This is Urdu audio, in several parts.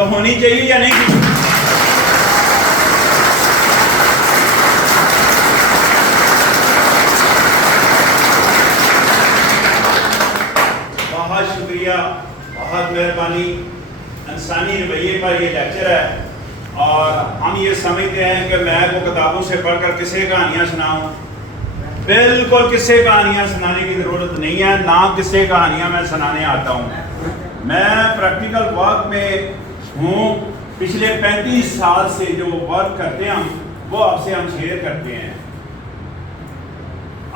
تو ہونی چاہیے یا نہیں؟ بہت شکریہ، بہت مہربانی۔ انسانی رویے پر یہ لیکچر ہے اور ہم یہ سمجھتے ہیں کہ میں کو کتابوں سے پڑھ کر قصے کہانیاں سناؤں، بالکل قصے کہانیاں سنانے کی ضرورت نہیں ہے، نہ قصے کہانیاں میں سنانے آتا ہوں۔ میں پریکٹیکل ورک میں ہوں، پچھلے 35 سال سے جو ورک کرتے ہیں ہم وہ آپ سے ہم شیئر کرتے ہیں۔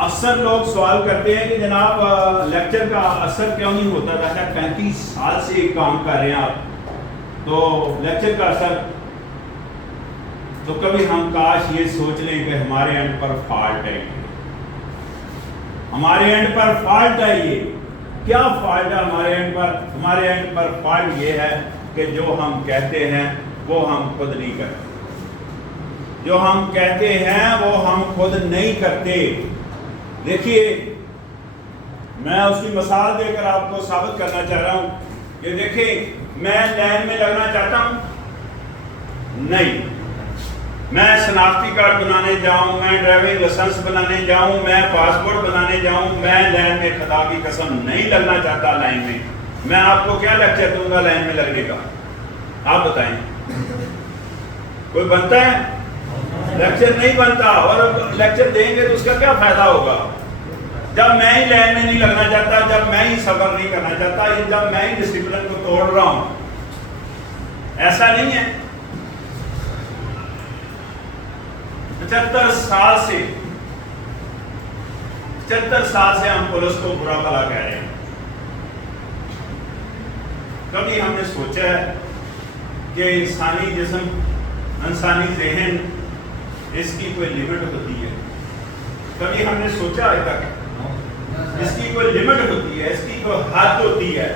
اکثر لوگ سوال کرتے ہیں کہ جناب لیکچر کا اثر کیوں نہیں ہوتا رہتا، 35 سال سے ایک کام کر رہے ہیں آپ، تو لیکچر کا اثر، تو کبھی ہم کاش یہ سوچ لیں کہ ہمارے اینڈ پر فالٹ ہے، ہمارے اینڈ پر فالٹ ہے۔ یہ کیا فالٹ ہے ہمارے اینڈ پر؟ ہمارے اینڈ پر فالٹ یہ ہے کہ جو ہم کہتے ہیں وہ ہم خود نہیں کرتے، جو ہم کہتے ہیں وہ ہم خود نہیں کرتے۔ دیکھیے میں اس کی مثال دے کر آپ کو ثابت کرنا چاہ رہا ہوں کہ دیکھیں میں لائن میں لگنا چاہتا ہوں نہیں، میں شناختی کارڈ بنانے جاؤں، میں ڈرائیونگ لائسنس بنانے جاؤں، میں پاسپورٹ بنانے جاؤں، میں لائن میں خدا کی قسم نہیں لگنا چاہتا لائن میں۔ میں آپ کو کیا لیکچر دوں گا لائن میں لگنے کا؟ آپ بتائیں، کوئی بنتا ہے؟ لیکچر نہیں بنتا، اور لیکچر دیں گے تو اس کا کیا فائدہ ہوگا جب میں ہی لائن میں نہیں لگنا چاہتا، جب میں ہی صبر نہیں کرنا چاہتا، جب میں ہی ڈسپلن کو توڑ رہا ہوں؟ ایسا نہیں ہے۔ 75 سال سے ہم پولیس کو برا بھلا کہہ رہے ہیں۔ کبھی ہم نے سوچا ہے کہ انسانی جسم، انسانی ذہن، اس کی کوئی لمٹ ہوتی ہے؟ کبھی ہم نے سوچا ہے تک اس کی کوئی لمٹ ہوتی ہے، اس کی کوئی حد ہوتی ہے؟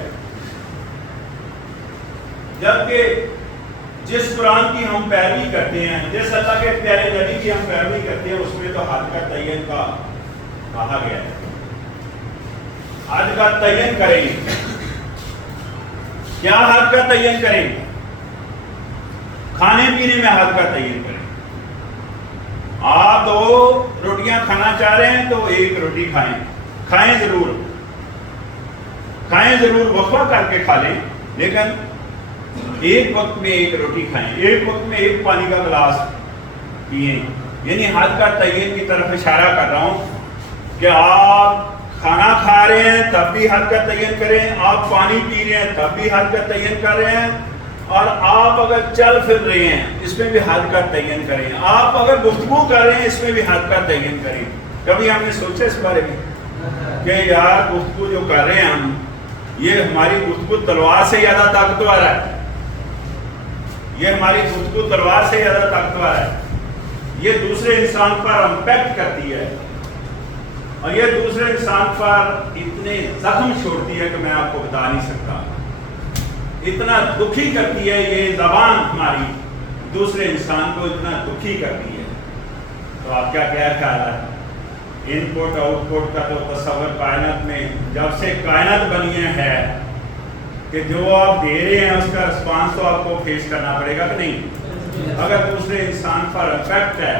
جبکہ جس قرآن کی ہم پیروی کرتے ہیں، جس اللہ کے پیارے نبی کی ہم پیروی کرتے ہیں، اس میں تو حد کا تعین کا کہا گیا ہے۔ حد کا تعین کریں، کیا حد کا تعین کریں؟ کھانے پینے میں حد کا تعین کریں۔ آپ 2 روٹیاں کھانا چاہ رہے ہیں تو 1 روٹی کھائیں، کھائیں ضرور، وقفہ کر کے کھا لیں، لیکن ایک وقت میں 1 روٹی کھائیں، ایک وقت میں 1 پانی کا گلاس پئیں۔ یعنی حد کا تعین کی طرف اشارہ کر رہا ہوں کہ آپ کھانا کھا رہے ہیں تب بھی حد کا تعین کریں، آپ پانی پی رہے ہیں تب بھی حد کا تعین کر رہے ہیں، اور آپ اگر چل پھر رہے ہیں اس میں بھی حد کا تعین کریں، آپ اگر گفتگو کر رہے ہیں اس میں بھی حد کا تعین کریں۔ کبھی ہم نے سوچا اس بارے میں کہ یار گفتگو جو کر رہے ہیں ہم، یہ ہماری گفتگو تلوار سے زیادہ طاقتور ہے، یہ ہماری گفتگو تلوار سے زیادہ طاقتور ہے، یہ دوسرے انسان پر امپیکٹ کرتی ہے، اور یہ دوسرے انسان پر اتنے زخم چھوڑتی ہے کہ میں آپ کو بتا نہیں سکتا، اتنا دکھی کرتی ہے یہ زبان ہماری، دوسرے انسان کو اتنا دکھی کرتی ہے۔ تو آپ کیا خیال ہے؟ ان پٹ آؤٹ پٹ کا جو تصور کائنات میں جب سے کائنات بنی ہے کہ جو آپ دے رہے ہیں اس کا رسپانس تو آپ کو فیس کرنا پڑے گا کہ نہیں؟ اگر دوسرے انسان پر افیکٹ ہے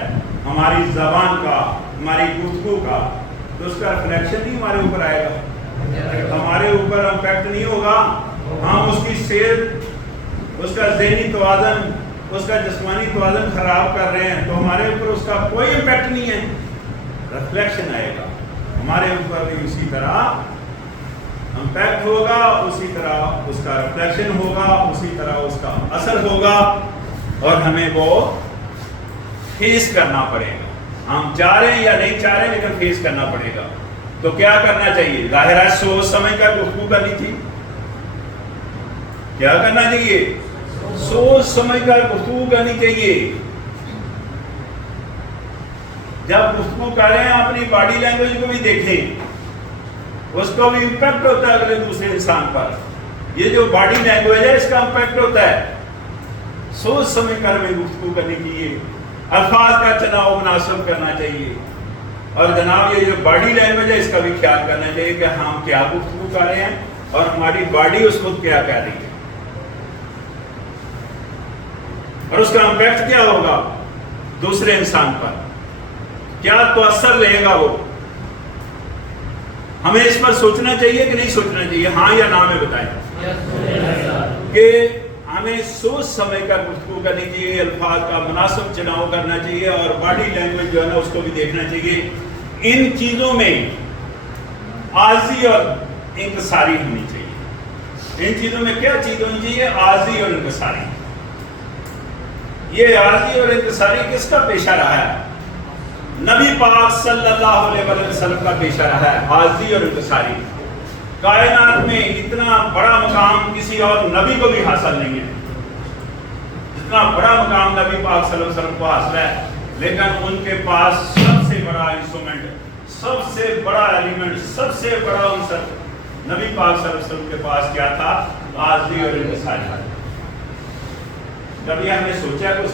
ہماری زبان کا، ہماری گفتگو کا، تو اس کا ریفلیکشن نہیں ہمارے اوپر آئے گا، ہمارے اوپر امپیکٹ نہیں ہوگا، ہم اس کی صحت، اس کا ذہنی توازن، اس کا جسمانی توازن خراب کر رہے ہیں، تو ہمارے اوپر اس کا کوئی امپیکٹ نہیں ہے، ریفلیکشن آئے گا ہمارے اوپر بھی، اسی طرح امپیکٹ ہوگا، اسی طرح اس کا ریفلیکشن ہوگا، اسی طرح اس کا اثر ہوگا، اور ہمیں وہ فیس کرنا پڑے گا، ہم چاہ رہے ہیں یا نہیں چاہ رہے ہیں لیکن فیس کرنا پڑے گا۔ تو کیا کرنا چاہیے؟ ظاہر ہے سوچ سمجھ کر گفتگو کرنی تھی، کیا کرنا چاہیے؟ سوچ سمجھ کر گفتگو کرنی چاہیے۔ جب گفتگو کر رہے ہیں اپنی باڈی لینگویج کو بھی دیکھیں، اس کو بھی امپیکٹ ہوتا ہے اگلے دوسرے انسان پر، یہ جو باڈی لینگویج ہے اس کا امپیکٹ ہوتا ہے۔ سوچ سمجھ کر ہمیں گفتگو کرنی چاہیے، الفاظ کا چناؤ مناسب کرنا چاہیے، اور جناب یہ جو باڈی لینگویج ہے اس کا بھی خیال کرنا چاہیے کہ ہم کیا گفتگو کر رہے ہیں اور ہماری باڈی اس وقت کیا کہہ رہی ہے۔ اور اس کا امپیکٹ کیا ہوگا دوسرے انسان پر، کیا تو اثر رہے گا وہ. ہمیں اس پر سوچنا چاہیے کہ نہیں سوچنا چاہیے؟ ہاں یا نہ میں بتائیں کہ ہمیں سوچ سمجھ کر گفتگو کرنی چاہیے، الفاظ کا مناسب چناؤ کرنا چاہیے، اور باڈی لینگویج جو ہے نا اس کو بھی دیکھنا چاہیے. ان چیزوں میں عاجزی اور انکساری ہونی چاہیے. ان چیزوں میں کیا چیز ہونی چاہیے؟ عاجزی اور انکساری. یہ عاجزی اور انکساری کس کا پیشہ رہا ہے؟ نبی پاک صلی اللہ علیہ وسلم کا پیشہ رہا ہے، عاجزی اور انکساری. کائنات میں اتنا بڑا مقام کسی اور نبی کو بھی حاصل نہیں ہے جتنا بڑا مقام نبی پاک صلی اللہ علیہ وسلم کو حاصل ہے، لیکن ان کے پاس سب سے بڑا انسٹرومنٹ، سب سے بڑا ایلیمنٹ، سب سے بڑا عنصر نبی پاک صلی اللہ علیہ وسلم کے پاس کیا تھا؟ عاجزی اور انکساری. کبھی ہم نے سوچا کہ اس